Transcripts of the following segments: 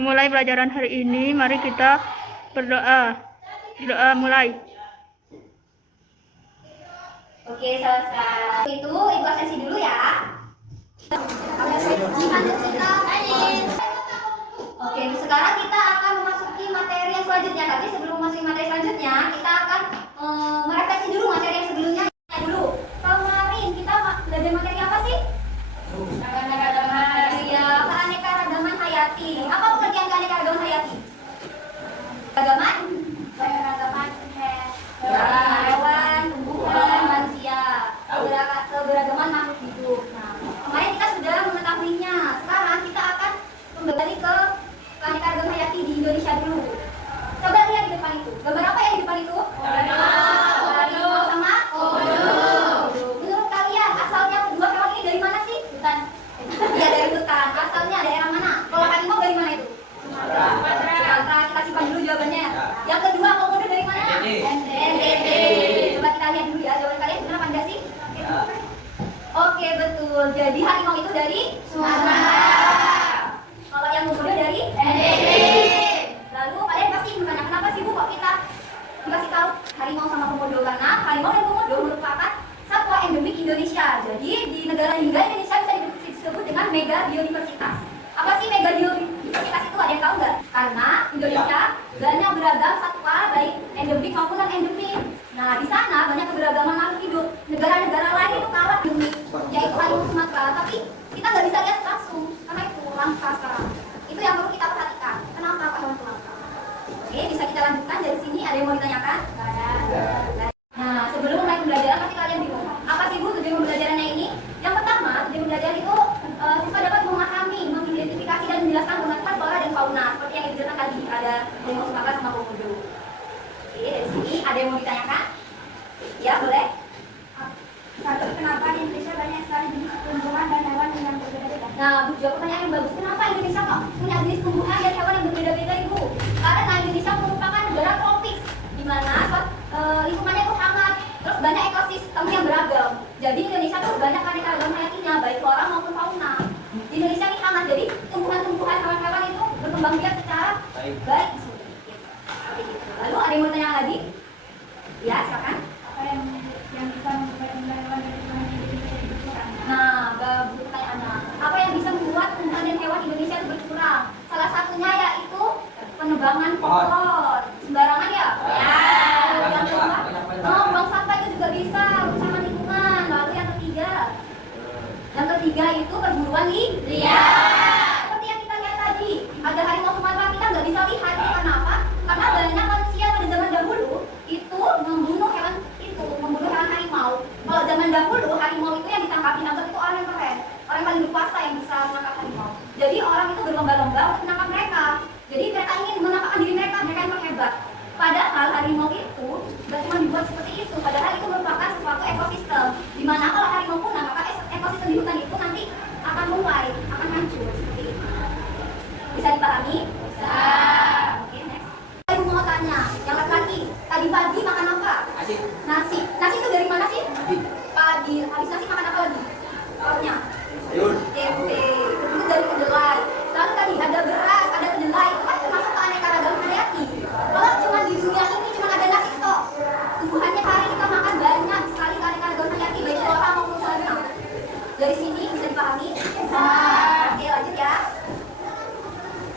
memulai pelajaran hari ini. Mari kita berdoa. Berdoa mulai. Oke, selesai. Itu ibu absensi dulu ya. Oke, sekarang kita akan memasuki materi yang selanjutnya. Tapi sebelum memasuki materi selanjutnya, kita akan merefleksi dulu materi yang sebelumnya dulu. Kemarin kita belajar materi apa sih? Ya, keanekaragaman hayati. Apa pengertian keanekaragaman hayati? Keanekaragaman hewan, tumbuhan, manusia, keberagaman makhluk hidup. Nah, kemarin kita sudah mengetahuinya. Sekarang kita akan kembali ke keanekaragaman hayati di Indonesia dulu. Coba lihat di depan itu. Gambar apa yang di depan itu? Harimau sama komodo. Menurut kalian asalnya kedua hewan ini dari mana sih? Hutan. Iya, dari hutan. Asalnya daerah mana? Kalau harimau dari mana itu? Sumatera. Kita simpan dulu jawabannya. Yang kedua, komodo dari mana? NTT. Coba kita lihat dulu ya jawaban kalian benar apa enggak sih? Oke, betul. Jadi harimau itu dari Sumatera. Kalau yang komodo dari NTT. Lalu kalian pasti bertanya, kenapa sih Bu kok kita dikasih tahu harimau sama komodo? Karena harimau dan komodo merupakan satwa endemik Indonesia. Jadi di negara hingga Indonesia bisa disebut dengan mega biodiversitas. Apa sih mega biodiversitas itu? Ada yang tahu nggak? Karena Indonesia banyak beragam satwa baik endemik maupun non endemik. Nah, di sana banyak keberagaman makhluk hidup. Negara-negara lain itu kalah endemik, yaitu harimau Sumatera. Tapi kita nggak bisa lihat langsung karena itu langka sekarang. Itu yang perlu kita perhatikan. Kenapa Pak hewan langka? Oke, bisa kita lanjutkan dari sini. Ada yang mau ditanyakan? Nah, sebelum mulai pembelajaran pasti kalian bingung. Apa sih Bu tujuan pembelajarannya ini? Yang pertama, tujuan pembelajaran itu siswa dapat memahami, mengidentifikasi dan menjelaskan pengetahuan flora dan fauna seperti yang dijelaskan tadi. Ada harimau Sumatera sama komodo. Oke, dari sini ada yang mau ditanyakan? Ya, boleh. Satu, kenapa di Indonesia banyak sekali jenis tumbuhan dan hewan yang berbeda-beda? Nah, Bu, jawab pertanyaan yang bagus. Kenapa Indonesia kok punya jenis tumbuhan dan hewan yang berbeda-beda, Ibu? Karena Indonesia merupakan negara tropis, di mana lingkungannya itu hangat, terus banyak ekosistem yang beragam. Jadi Indonesia tuh banyak keanekaragaman hayatinya, baik flora maupun fauna. Di Indonesia ini hangat, jadi tumbuhan-tumbuhan, hewan-hewan itu berkembang biak secara baik di sini. Seperti itu. Lalu ada yang mau tanya lagi? Ya, silakan. Apa yang bisa membuat hewan dan tumbuhan di Indonesia berkurang? Nah, bagus pertanyaannya. Apa yang bisa membuat tumbuhan dan hewan Indonesia itu berkurang? Salah satunya yaitu penebangan pohon. Sembarangan ya? Ya. Yang kedua, buang sampah itu juga bisa, rusak lingkungan. Lalu yang ketiga itu perburuan liar. Seperti yang kita lihat tadi, ada harimau Sumatera kita nggak bisa lihat. Itu karena apa? Karena banyak manusia pada zaman dahulu itu membunuh hewan harimau. Kalau zaman dahulu harimau itu yang dianggap itu orang yang keren, orang yang paling berkuasa yang bisa menangkap harimau. Jadi orang itu berlomba-lomba untuk menangkap mereka. Jadi mereka ingin menampakkan diri mereka yang terhebat. Padahal harimau itu tidak cuma dibuat seperti itu. Padahal itu merupakan suatu ekosistem. Dimana kalau harimau punah, maka ekosistem di hutan itu nanti akan mulai, akan hancur seperti itu. Bisa dipahami? Bisa. Oke, next. Ibu mau tanya, yang laki-laki, tadi pagi makan apa? Nasi. Nasi itu dari mana sih? Padi. Habis nasi makan apa lagi? Lauknya? Tempe. Itu dari kedelai. Lalu tadi ada beras, ada kedelai. Itu kan termasuk keanekaragaman hayati. Kalau cuma di dunia ini cuma ada nasi tok. Tumbuhannya hari kita makan banyak sekali keanekaragaman hayati, baik flora maupun fauna. Dari sini bisa dipahami? Oke, lanjut ya.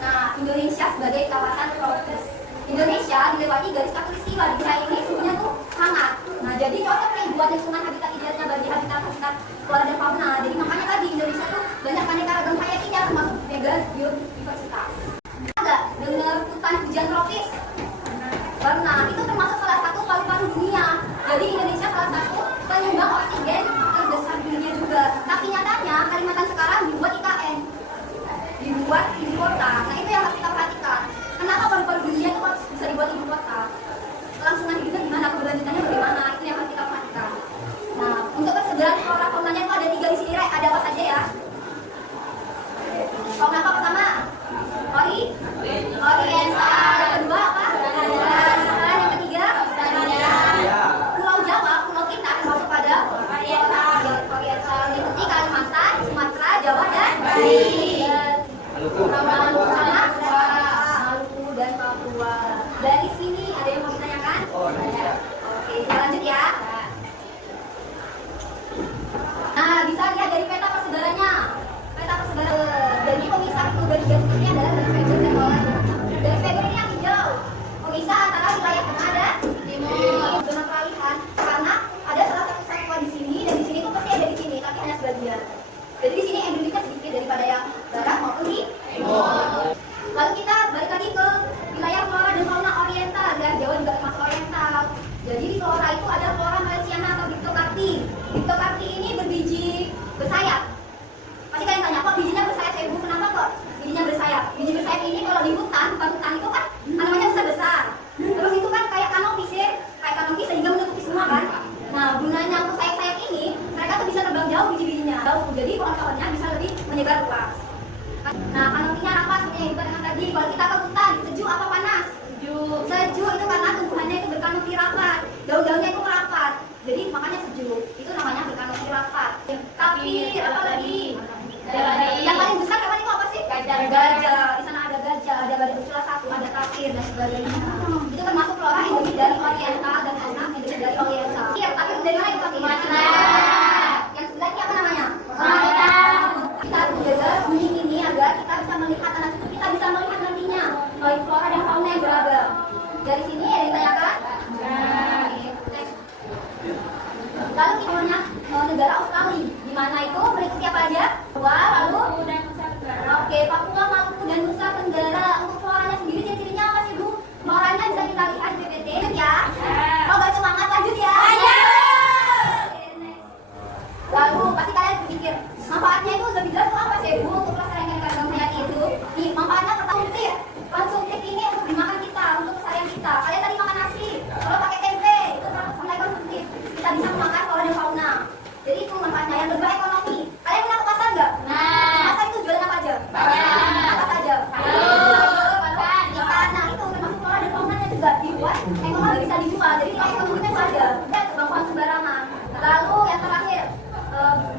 Nah, Indonesia sebagai kawasan tropis. Indonesia dilewati garis khatulistiwa. Di wilayah ini suhunya tuh hangat. Nah, jadi cocok nih buat lingkungan habitat idealnya bagi habitat flora dan fauna. Jadi makanya tadi Indonesia tuh banyak keanekaragaman hayatinya, termasuk mega biodiversitas. Enggak dengar hutan hujan tropis? Pernah. Itu termasuk salah satu paru-paru dunia. Jadi Indonesia salah satu penyumbang oksigen terbesar dunia juga. Tapi nyatanya Kalimantan sekarang dibuat IKN, dibuat ibu kota. Nah, itu yang harus kita perhatikan. Kenapa paru-paru dunia itu bisa dibuat ibu kota? Kelangsungan hidupnya gimana? Keberlanjutannya bagaimana? Itu yang harus kita perhatikan. Nah, untuk kesegaran flora faunanya itu ada 3 di sini, Ada apa saja ya? Fauna apa pertama? kalau kita ke hutan, sejuk apa panas? Sejuk. Sejuk itu karena tumbuhannya itu berkanopi rapat, daun-daunnya itu merapat. Jadi makanya sejuk. Itu namanya berkanopi rapat. Tapi apa lagi? Yang paling besar hewan itu apa sih? Gajah. Gajah. Di sana ada gajah, ada badak bersila satu, ada tapir dan sebagainya. Itu termasuk flora endemik dari Oriental dan fauna endemik dari Oriental. Iya, tapi dari mana itu tapir? Yang sebelah ini apa namanya? Kita harus menjaga benih ini agar kita bisa melihat anak cucu kita bisa melihat nantinya flora dan fauna yang beragam. Dari sini ada yang ditanyakan? Next. Lalu kita punya negara Australia, di mana itu berikutnya apa aja? Lalu oke, Papua, Maluku dan Nusa Tenggara. Untuk floranya sendiri ciri-cirinya apa sih Bu? Floranya bisa kita lihat di PPT ya. Oh gak semangat, lanjut ya. Lalu pasti kalian berpikir manfaatnya itu lebih jelas tuh apa sih Bu untuk pelestarian keanekaragaman hayati itu? Nih manfaatnya pertama konsumtif ini untuk dimakan kita, untuk keseharian kita. Kalian tadi makan nasi, kalau pakai tempe itu termasuk mulai konsumtif. Kita bisa memakan flora dan fauna. Jadi itu manfaatnya. Yang kedua ekonomi. Kalian pernah ke pasar nggak? Pasar itu jualan apa aja? Apa saja? Ikan. Nah itu termasuk flora dan faunanya juga dibuat. Ekonomi bisa dijual. Jadi nilai ekonominya itu ada. Dan kebangunan sembarangan. Lalu yang terakhir.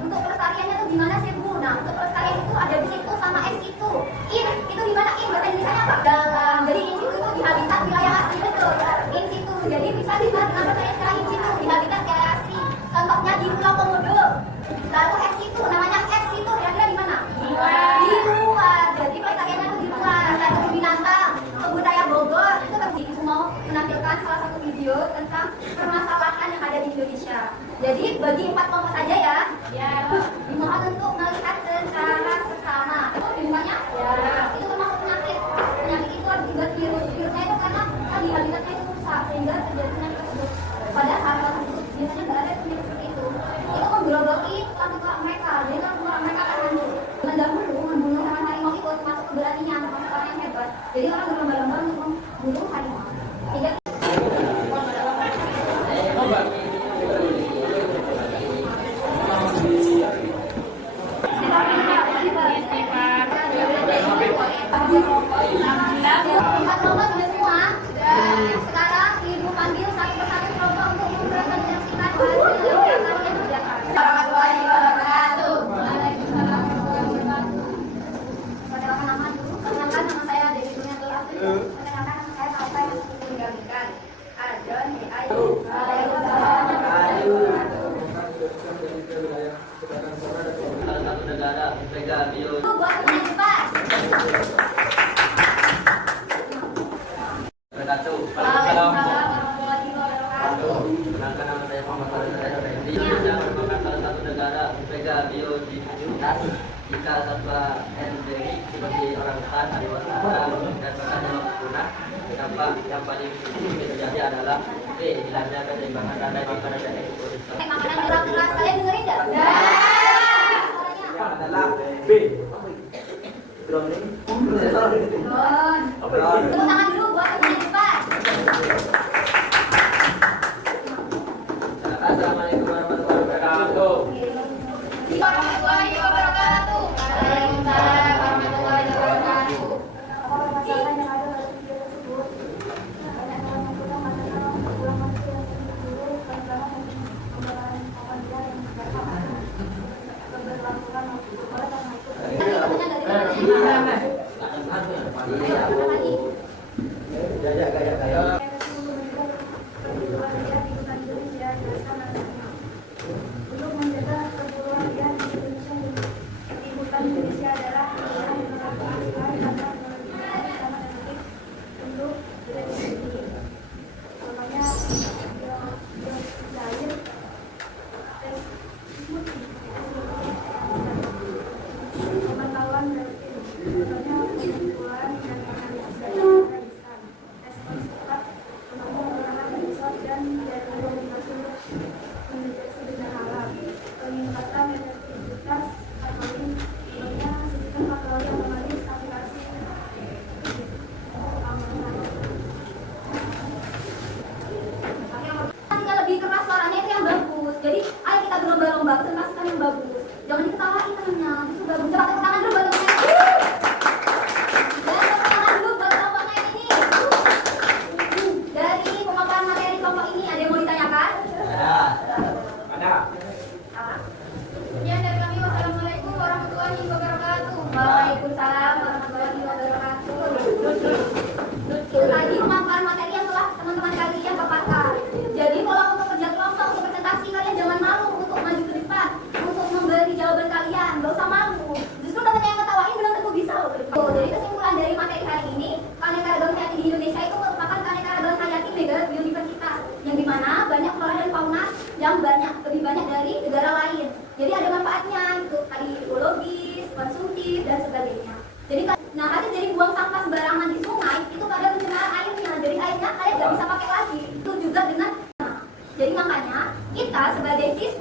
Untuk pelestariannya itu gimana sih Bu? Nah untuk pelestarian itu ada di situ sama ex situ. In itu di mana in? Bahasa Indonesia apa? Dalam. Jadi in situ itu di habitat wilayah asli betul. In situ. Jadi bisa dilihat kenapa saya istilah in situ di habitat wilayah asli. Contohnya di Pulau Komodo. Lalu ex situ namanya ex situ kira-kira di mana? Di luar. Jadi pelestariannya itu di luar. Ada kebun binatang, kebun raya Bogor. Itu kan Ibu mau menampilkan salah satu video tentang permasalahan yang ada di Indonesia. Jadi bagi 4 kelompok saja ya. Dimohon untuk melihat secara seksama. Itu bagaimana? Itu termasuk penyakit. Penyakit itu akibat virus. Virusnya itu karena di habitatnya itu rusak sehingga terjadi penyakit tersebut. Padahal biasanya nggak ada penyakit seperti itu. Itu menggerogoti tulang mereka. Jadi tulang mereka akan hancur. Dengan dahulu membunuh hewan harimau itu termasuk keberanian, termasuk orang yang hebat. Jadi orang berlomba-lomba untuk membunuh harimau. Sehingga empat kelompok sudah semua. Sekarang Ibu panggil satu persatu kelompok untuk mempresentasikan hasil yang akan dikerjakan. Warahmatullahi wabarakatuh. Waalaikumsalam warahmatullahi wabarakatuh. Perkenalkan nama dulu. Perkenalkan nama saya Dewi Dunia Abdul. Perkenalkan nama saya Alfa yang seperti menggalikan. Adon, Ayu. Waalaikumsalam. Salah satu negara pegang bio. Buat pemain cepat. Waalaikumsalam warahmatullahi wabarakatuh. Perkenalkan nama saya Muhammad Farid Effendi. Indonesia merupakan salah satu negara pegang biodiversitas. Jika satwa endemik seperti orangutan, harimau dan bahkan hewan punah, dampak yang paling terjadi adalah B. Hilangnya keseimbangan rantai makanan dan ekosistem. Makanan murah-murah, kalian dengerin nggak? Adalah B. Drowning. Tepuk tangan dulu buat pemain cepat. Assalamualaikum warahmatullahi wabarakatuh. Warahmatullahi wabarakatuh. Waalaikumsalam warahmatullahi wabarakatuh. Apakah masalah yang ada dalam video tersebut? Banyak yang menggunakan masalah pulang manusia yang sedikit dulu, kadang-kadang menggunakan apabila yang keberlangsungan oleh karena itu. Tadi pertanyaan dari mana? Ayo, mana lagi?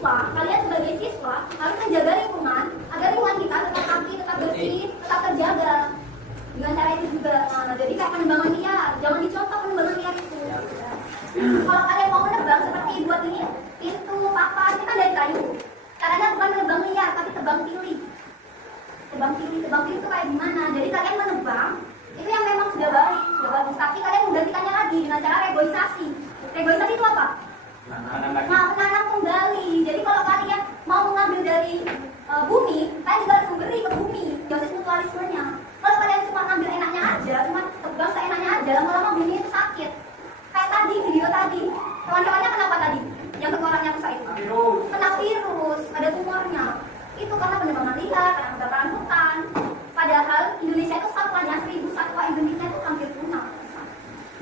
siswa, kalian sebagai siswa harus menjaga lingkungan agar lingkungan kita tetap rapi, tetap bersih, tetap terjaga. Dengan cara itu juga, nah, jadi kayak penebangan liar, jangan dicontoh penebangan liar itu. Kalau kalian mau menebang seperti buat ini, pintu, papan, itu kan dari kayu. Caranya bukan menebang liar, tapi tebang pilih. Tebang pilih itu kayak gimana? Jadi kalian menebang itu yang memang sudah bagus, tapi kalian menggantikannya lagi dengan cara reboisasi. Reboisasi itu apa? Menanam kembali. Jadi kalau kalian mau mengambil dari bumi, kalian juga harus memberi ke bumi. Dosis mutualismenya. Kalau kalian cuma ngambil enaknya aja, cuma tebang seenaknya aja, lama-lama bumi itu sakit. Kayak tadi, video tadi. Hewan-hewannya kenapa tadi? Yang tengkoraknya rusak itu? Kena virus, ada tumornya. Itu karena penebangan liar, karena kebakaran hutan. Padahal Indonesia itu satuannya 1000 satwa endemiknya itu hampir punah.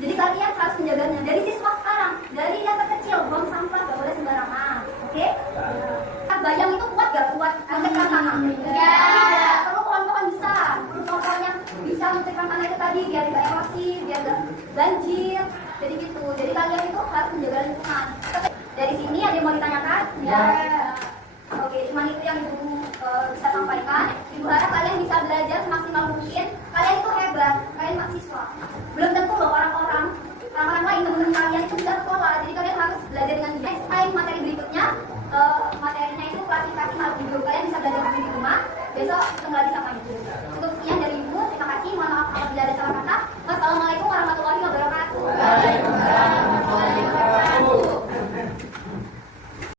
Jadi kalian harus menjaganya dari siswa sekarang, dari yang terkecil, buang sampah gak boleh sembarangan, oke? Bayam itu kuat gak kuat mencegah tanah? Ya. Perlu pohon-pohon besar, perlu pohon yang bisa mencegah tanah itu tadi biar tidak erosi, biar gak banjir. Jadi gitu. Jadi kalian itu harus menjaga lingkungan. Dari sini ada yang mau ditanyakan? Ya. Oke, cuma itu yang Ibu bisa sampaikan. Ibu harap kalian bisa belajar semaksimal mungkin. Kalian itu hebat, kalian mahasiswa.